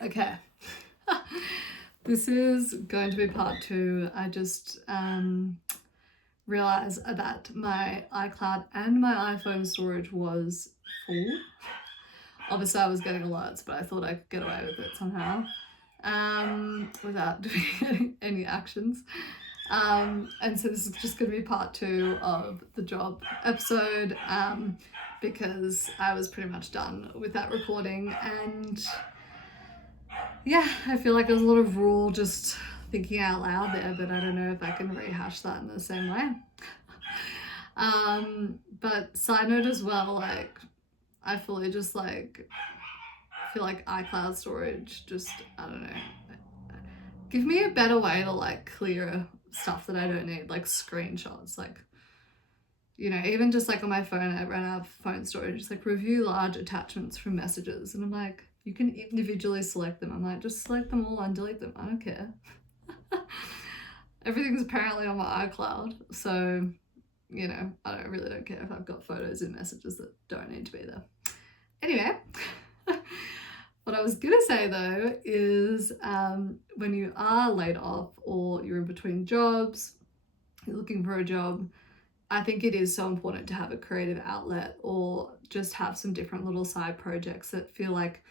Okay. This is going to be part two. I just realized that my iCloud and my iPhone storage was full. Obviously, I was getting alerts, but I thought I could get away with it somehow without doing any actions. And so this is just going to be part two of the job episode because I was pretty much done with that recording. And yeah, I feel like there's a lot of raw just thinking out loud there, but I don't know if I can rehash that in the same way. But side note as well, like I fully just like feel like iCloud storage just, I don't know, give me a better way to like clear stuff that I don't need, like screenshots, like, you know, even just like on my phone, I ran out of phone storage. It's like review large attachments from messages. And I'm like, you can individually select them. I'm like, just select them all and delete them. I don't care. Everything's apparently on my iCloud. So, you know, I really don't care if I've got photos and messages that don't need to be there. Anyway, what I was going to say though is when you are laid off or you're in between jobs, you're looking for a job, I think it is so important to have a creative outlet or just have some different little side projects that feel like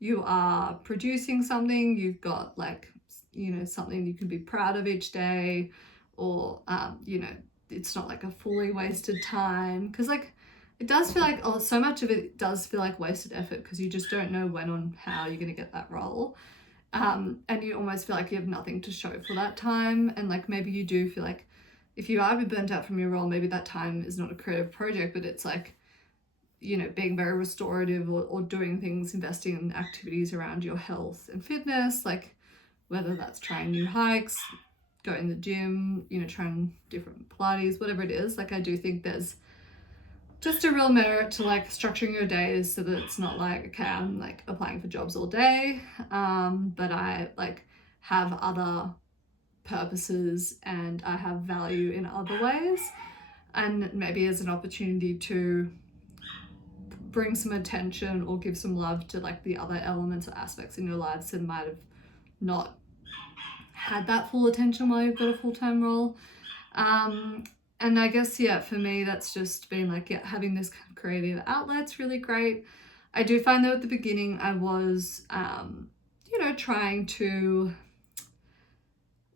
you are producing something, you've got like, you know, something you can be proud of each day, or, you know, it's not like a fully wasted time. Because like, it does feel like, oh, so much of it does feel like wasted effort because you just don't know when or how you're going to get that role. And you almost feel like you have nothing to show for that time. And like, maybe you do feel like, if you are a bit burnt out from your role, maybe that time is not a creative project, but it's like, you know, being very restorative or doing things, investing in activities around your health and fitness, like whether that's trying new hikes, going to the gym, you know, trying different Pilates, whatever it is. Like I do think there's just a real merit to like structuring your days so that it's not like, okay, I'm like applying for jobs all day, but I like have other purposes and I have value in other ways, and maybe as an opportunity to bring some attention or give some love to like the other elements or aspects in your lives that might have not had that full attention while you've got a full-time role. And I guess, yeah, for me, that's just been like, yeah, having this kind of creative outlet's really great. I do find though at the beginning I was, you know, trying to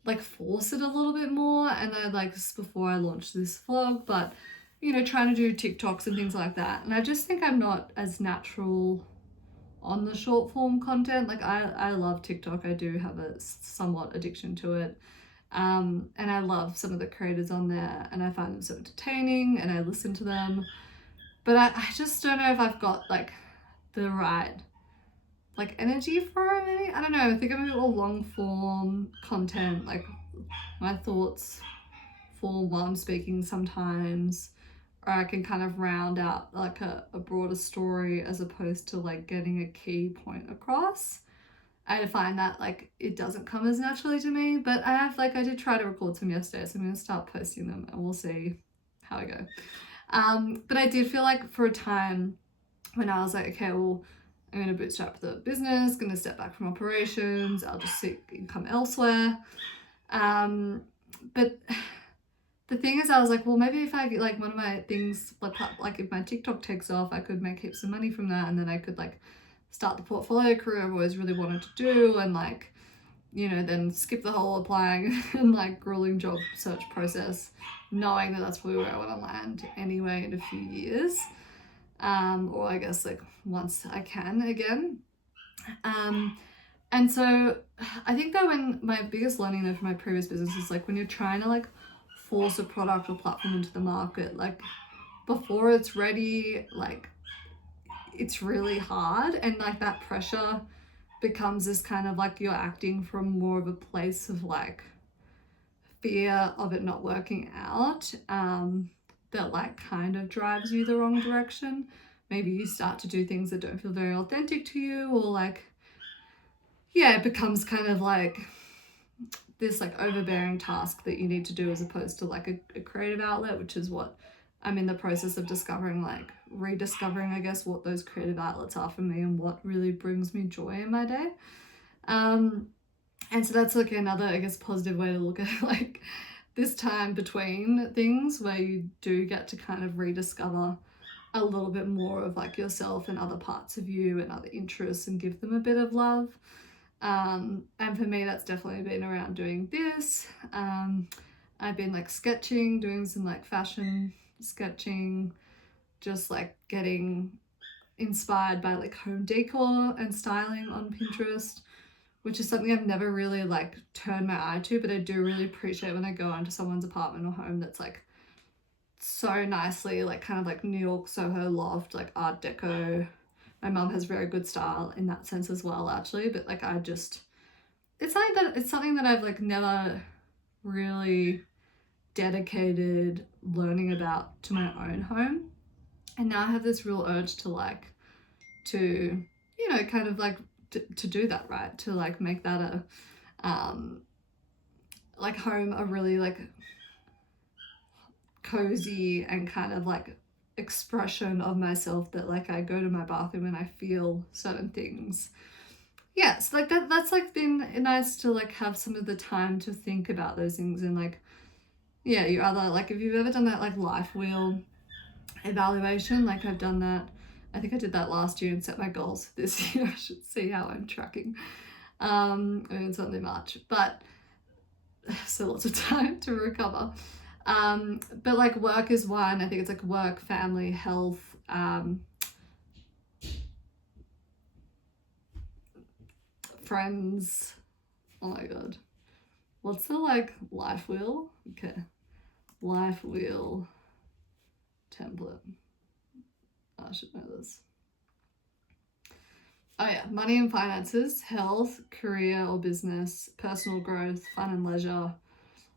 like force it a little bit more, and I like this before I launched this vlog, but you know, trying to do TikToks and things like that, and I just think I'm not as natural on the short form content. Like I love TikTok, I do have a somewhat addiction to it, and I love some of the creators on there and I find them so entertaining and I listen to them, but I just don't know if I've got like the right like energy for it. I don't know, I think I'm a bit more long form content, like my thoughts form while I'm speaking sometimes, or I can kind of round out like a broader story as opposed to like getting a key point across. I find that like it doesn't come as naturally to me, but I did try to record some yesterday, so I'm going to start posting them and we'll see how I go. But I did feel like for a time when I was like, okay, well, I'm going to bootstrap the business, going to step back from operations, I'll just seek income elsewhere. But the thing is, I was like, well, maybe if I get like one of my things, like if my TikTok takes off, I could make heaps of money from that, and then I could like start the portfolio career I've always really wanted to do, and like, you know, then skip the whole applying and like grueling job search process, knowing that that's probably where I want to land anyway in a few years. Or I guess like once I can again. And so I think that when my biggest learning though from my previous business is like when you're trying to like force a product or platform into the market, like before it's ready, like it's really hard, and like that pressure becomes this kind of like you're acting from more of a place of like fear of it not working out, that like kind of drives you the wrong direction. Maybe you start to do things that don't feel very authentic to you, or like, yeah, it becomes kind of like this like overbearing task that you need to do as opposed to like a creative outlet, which is what I'm in the process of discovering, like rediscovering, I guess, what those creative outlets are for me and what really brings me joy in my day. And so that's like another, I guess, positive way to look at like this time between things where you do get to kind of rediscover a little bit more of like yourself and other parts of you and other interests and give them a bit of love. And for me, that's definitely been around doing this. I've been like sketching, doing some like fashion sketching, just like getting inspired by like home decor and styling on Pinterest, which is something I've never really like turned my eye to, but I do really appreciate when I go into someone's apartment or home that's like so nicely, like kind of like New York Soho loft, like Art Deco. My mum has very good style in that sense as well, actually, but like it's something that I've like never really dedicated learning about to my own home. And now I have this real urge to like, to, you know, kind of like to do that, right? To like make that like home a really like cozy and kind of like expression of myself, that like I go to my bathroom and I feel certain things. Yeah, so like that's like been nice to like have some of the time to think about those things. And like, yeah, you either like, if you've ever done that like life wheel evaluation, like I've done that, I think I did that last year and set my goals for this year. I should see how I'm tracking. I mean, it's only March, but so lots of time to recover. But like work is one. I think it's like work, family, health, friends. Oh my god, what's the like life wheel? Okay, life wheel template. I should know this. Oh yeah, money and finances, health, career or business, personal growth, fun and leisure,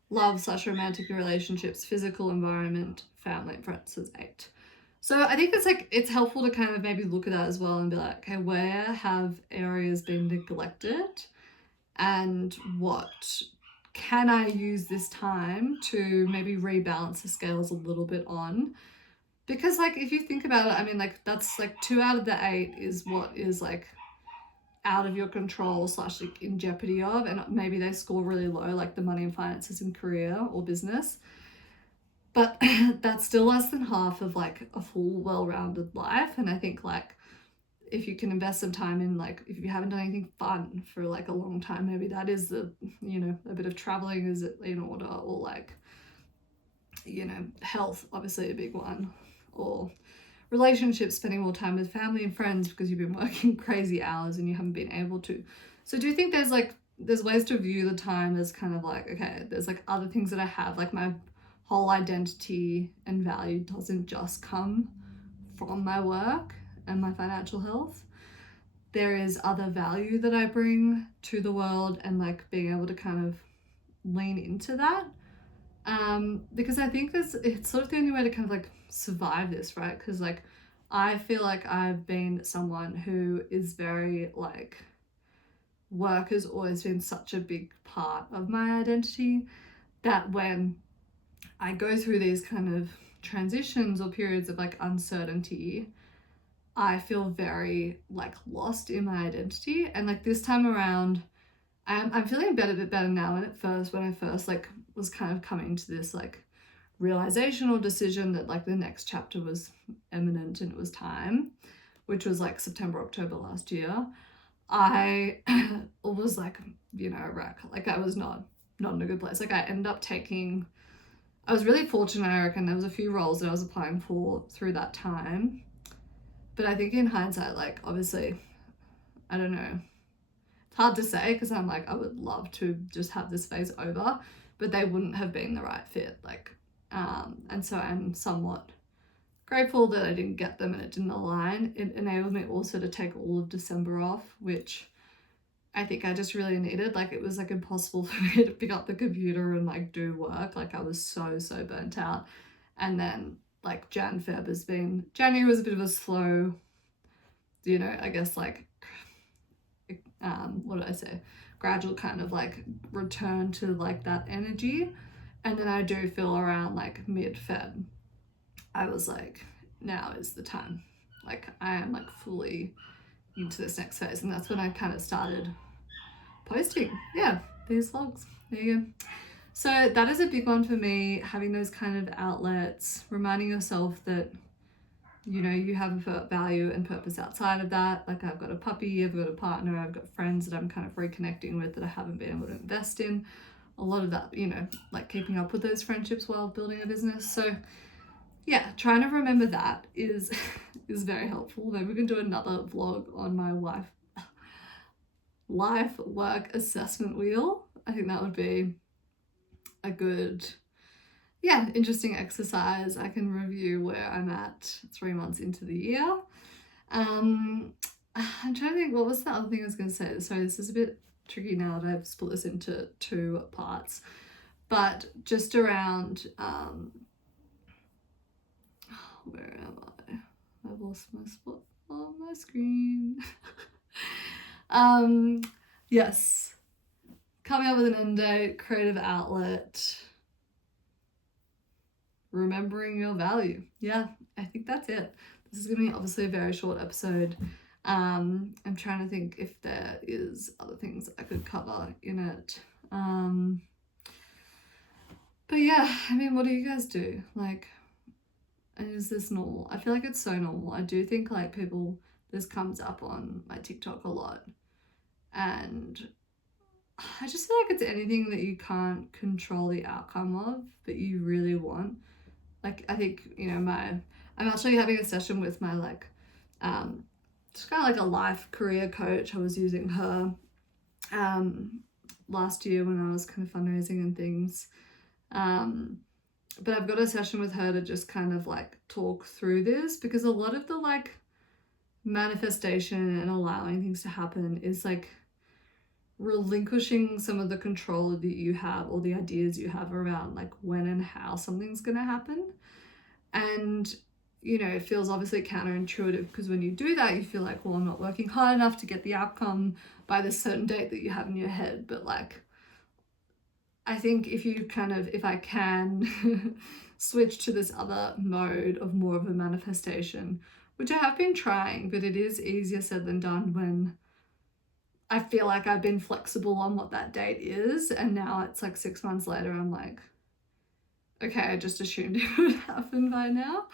love/romantic relationships, physical environment, family and friends. So it's 8. So I think it's like, it's helpful to kind of maybe look at that as well and be like, okay, where have areas been neglected, and what can I use this time to maybe rebalance the scales a little bit on? Because like, if you think about it, I mean, like that's like 2 out of the 8 is what is like out of your control / like in jeopardy of, and maybe they score really low, like the money and finances in career or business. But that's still less than half of like a full, well-rounded life. And I think like, if you can invest some time in like, if you haven't done anything fun for like a long time, maybe that is the, you know, a bit of traveling is in order, or like, you know, health, obviously a big one, or relationships, spending more time with family and friends because you've been working crazy hours and you haven't been able to. So do you think there's ways to view the time as kind of like, okay, there's like other things that I have, like my whole identity and value doesn't just come from my work and my financial health. There is other value that I bring to the world, and like being able to kind of lean into that. Because I think it's sort of the only way to kind of like survive this, right? Because like, I feel like I've been someone who is very like, work has always been such a big part of my identity, that when I go through these kind of transitions or periods of like uncertainty, I feel very like lost in my identity. And like this time around, I'm feeling a bit better now. And when I first like was kind of coming to this like realization or decision that like the next chapter was imminent and it was time, which was like September, October last year, I was like, you know, a wreck. Like I was not in a good place. Like I ended up I was really fortunate, I reckon. There was a few roles that I was applying for through that time. But I think in hindsight, like obviously, I don't know. It's hard to say because I'm like, I would love to just have this phase over, but they wouldn't have been the right fit. Like, and so I'm somewhat grateful that I didn't get them and it didn't align. It enabled me also to take all of December off, which I think I just really needed. Like it was like impossible for me to pick up the computer and like do work. Like I was so burnt out. And then like January was a bit of a slow, you know, I guess like, what did I say? Gradual kind of like return to like that energy. And then I do feel around like mid-Feb, I was like, now is the time. Like I am like fully into this next phase. And that's when I kind of started posting, these vlogs. There you go. So that is a big one for me, having those kind of outlets, reminding yourself that, you know, you have a value and purpose outside of that. Like, I've got a puppy, I've got a partner, I've got friends that I'm kind of reconnecting with that I haven't been able to invest in. A lot of that, you know, like keeping up with those friendships while building a business. So yeah, trying to remember that is very helpful. Maybe we can do another vlog on my life work assessment wheel. I think that would be a good, interesting exercise. I can review where I'm at 3 months into the year. I'm trying to think, what was the other thing I was going to say? Sorry, this is a bit tricky now that I've split this into 2 parts, but just around, where am I? I've lost my spot on my screen. Yes, coming up with an end date, creative outlet, remembering your value. Yeah, I think that's it. This is going to be obviously a very short episode. I'm trying to think if there is other things I could cover in it. But yeah, I mean, what do you guys do? Like, is this normal? I feel like it's so normal. I do think like people, this comes up on my TikTok a lot, and I just feel like it's anything that you can't control the outcome of, but you really want. Like, I think, you know, I'm actually having a session with my like, just kind of like a life career coach. I was using her last year when I was kind of fundraising and things. But I've got a session with her to just kind of like talk through this, because a lot of the like manifestation and allowing things to happen is like relinquishing some of the control that you have, or the ideas you have around like when and how something's going to happen. And, you know, it feels obviously counterintuitive, because when you do that, you feel like, well, I'm not working hard enough to get the outcome by this certain date that you have in your head. But like, I think if I can switch to this other mode of more of a manifestation, which I have been trying, but it is easier said than done when I feel like I've been flexible on what that date is, and now it's like 6 months later, I'm like, okay, I just assumed it would happen by now.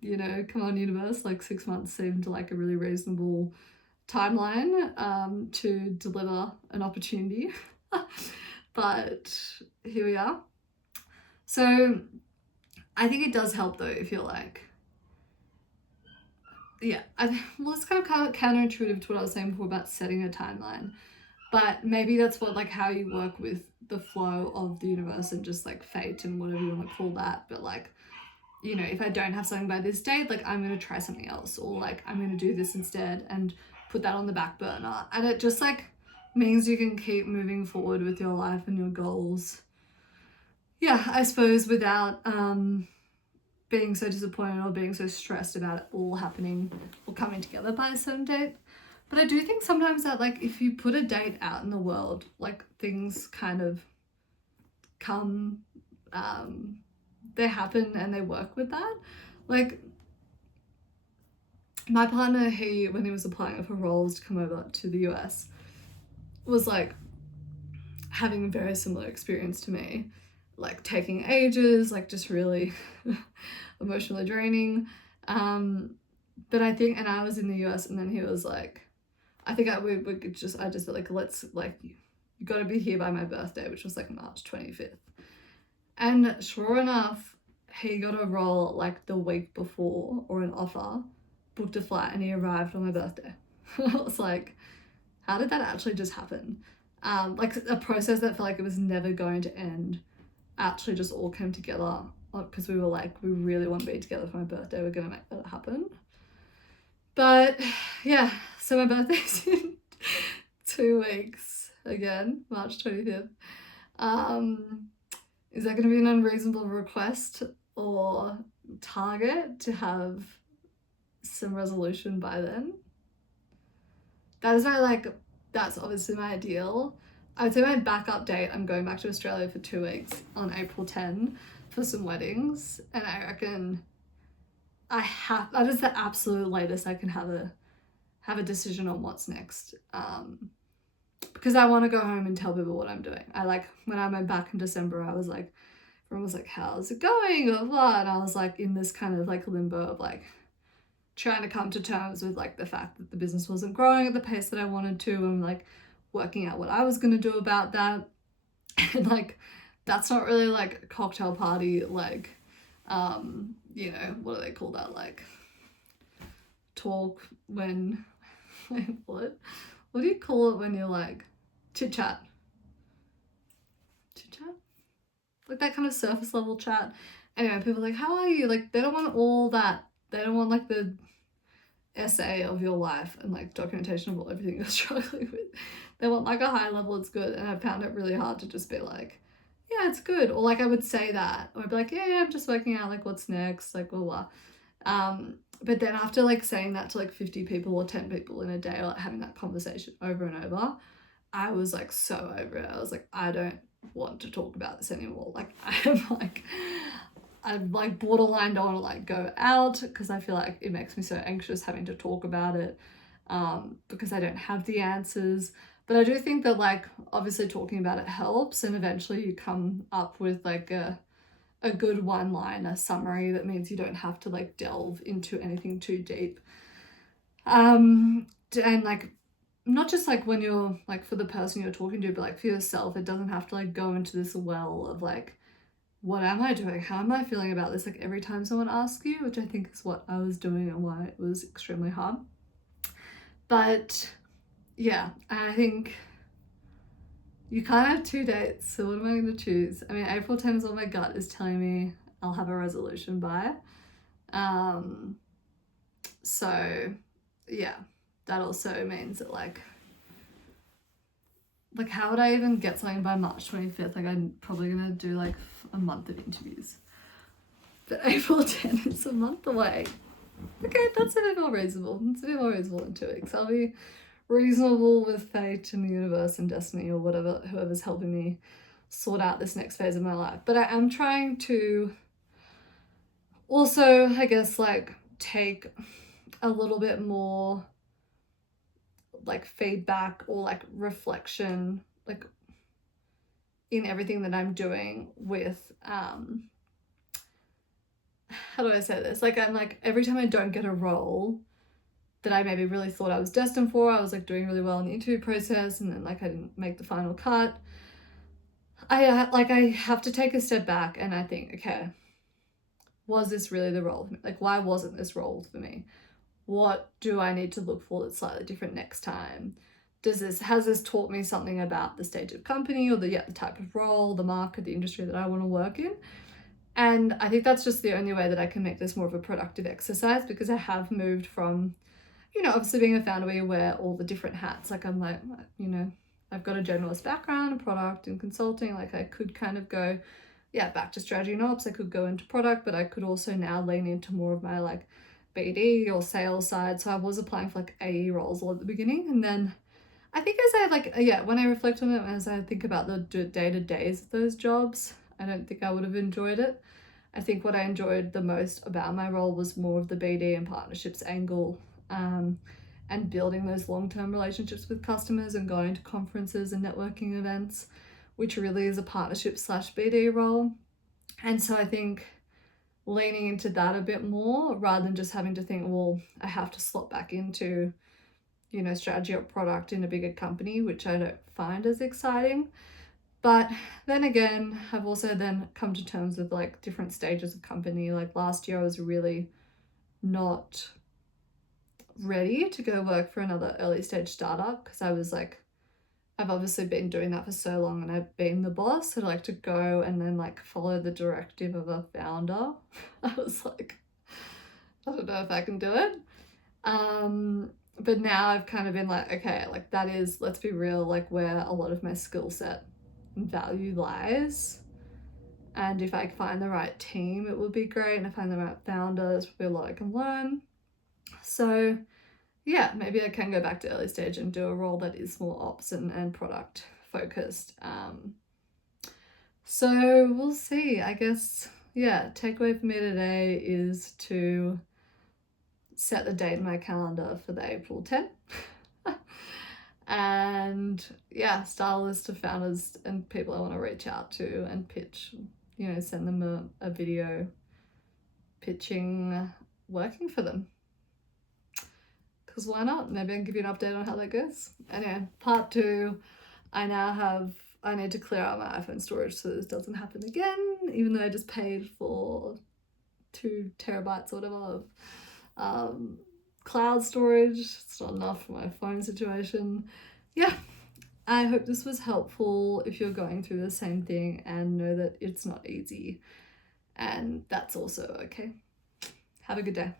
You know, come on, universe, like 6 months seemed like a really reasonable timeline to deliver an opportunity. But here we are. So I think it does help though, if you're like, it's kind of counterintuitive to what I was saying before about setting a timeline, but maybe that's what, like, how you work with the flow of the universe and just like fate and whatever you want to call that. But like, you know, if I don't have something by this date, like I'm going to try something else, or like I'm going to do this instead and put that on the back burner. And it just like means you can keep moving forward with your life and your goals. Yeah, I suppose without being so disappointed or being so stressed about it all happening or coming together by a certain date. But I do think sometimes that like if you put a date out in the world, like things kind of come, they happen and they work with that. Like my partner, when he was applying for roles to come over to the US, was like having a very similar experience to me, like taking ages, like just really emotionally draining. But I think, and I was in the US, and then he was like, I think I just said like, let's like, you got to be here by my birthday, which was like March 25th. And sure enough, he got a role like the week before, or an offer, booked a flight, and he arrived on my birthday. I was like, how did that actually just happen? Like a process that felt like it was never going to end actually just all came together, because we were like, we really want to be together for my birthday, we're gonna make that happen. But yeah, so my birthday's in 2 weeks again, March 25th. Is that gonna be an unreasonable request or target to have some resolution by then? That's obviously my ideal. I would say my backup date, I'm going back to Australia for 2 weeks on April 10 for some weddings, and I reckon that is the absolute latest I can have a decision on what's next. because I want to go home and tell people what I'm doing. I like, when I went back in December, I was like, everyone was like, how's it going, or blah, and I was like in this kind of like limbo of like trying to come to terms with like the fact that the business wasn't growing at the pace that I wanted to, and like working out what I was going to do about that. And like, that's not really like a cocktail party, like, you know, what do they call that, like talk when what do you call it when you're like chit chat, like that kind of surface level chat. Anyway, people are like, how are you? Like, they don't want all that. They don't want like the essay of your life and like documentation of everything you're struggling with. They want like a high level, it's good. And I found it really hard to just be like, yeah, it's good. Or like I would say that, or I'd be like, yeah, I'm just working out like what's next, like blah blah. But then after like saying that to like 50 people or 10 people in a day, or like having that conversation over and over, I was like so over it. I was like, I don't want to talk about this anymore. Like I'm like borderline don't want to like go out, because I feel like it makes me so anxious having to talk about it, because I don't have the answers. But I do think that like obviously talking about it helps, and eventually you come up with like a good one-liner summary that means you don't have to like delve into anything too deep. And like, not just like when you're like for the person you're talking to, but like for yourself, it doesn't have to like go into this well of like, what am I doing? How am I feeling about this? Like every time someone asks you, which I think is what I was doing and why it was extremely hard. But yeah, I think you can't have 2 dates. So what am I going to choose? I mean, April 10 is what my gut is telling me I'll have a resolution by. So yeah, that also means that like how would I even get something by March 25th? Like I'm probably gonna do like a month of interviews. But April 10 is a month away. Okay, that's a bit more reasonable. It's a bit more reasonable in 2 weeks. I'll be reasonable with fate and the universe and destiny or whatever, whoever's helping me sort out this next phase of my life. But I am trying to also, I guess, like take a little bit more like feedback or like reflection like in everything that I'm doing with how do I say this, like I'm like every time I don't get a role that I maybe really thought I was destined for, I was like doing really well in the interview process, and then like I didn't make the final cut, I have to take a step back and I think, okay, was this really the role for me? Like, why wasn't this role for me? What do I need to look for that's slightly different next time? Has this taught me something about the stage of company or the type of role, the market, the industry that I want to work in? And I think that's just the only way that I can make this more of a productive exercise, because I have moved from, you know, obviously being a founder where you wear all the different hats. Like I'm like, you know, I've got a generalist background, product and consulting. Like I could kind of go, back to strategy and ops. I could go into product, but I could also now lean into more of my like BD or sales side. So I was applying for like AE roles all at the beginning. And then I think as I like, when I reflect on it, as I think about the day-to-days of those jobs, I don't think I would have enjoyed it. I think what I enjoyed the most about my role was more of the BD and partnerships angle, and building those long-term relationships with customers and going to conferences and networking events, which really is a partnership / BD role. And so I think leaning into that a bit more rather than just having to think, well, I have to slot back into, you know, strategy or product in a bigger company, which I don't find as exciting. But then again, I've also then come to terms with like different stages of company. Like last year I was really not ready to go work for another early stage startup, because I was like, I've obviously been doing that for so long and I've been the boss. I'd like to go and then like follow the directive of a founder. I was like, I don't know if I can do it. But now I've kind of been like, okay, like that is, let's be real, like where a lot of my skill set and value lies. And if I find the right team, it would be great. And if I find the right founder, there's probably a lot I can learn. So yeah, maybe I can go back to early stage and do a role that is more ops and product focused. So we'll see. I guess, takeaway for me today is to set the date in my calendar for the April 10th. And and yeah, start a list of founders and people I want to reach out to and pitch, you know, send them a video pitching working for them. Because why not? Maybe I can give you an update on how that goes. Anyway, part 2, I need to clear out my iPhone storage so this doesn't happen again, even though I just paid for 2 terabytes or whatever of cloud storage. It's not enough for my phone situation. Yeah, I hope this was helpful if you're going through the same thing, and know that it's not easy, and that's also okay. Have a good day.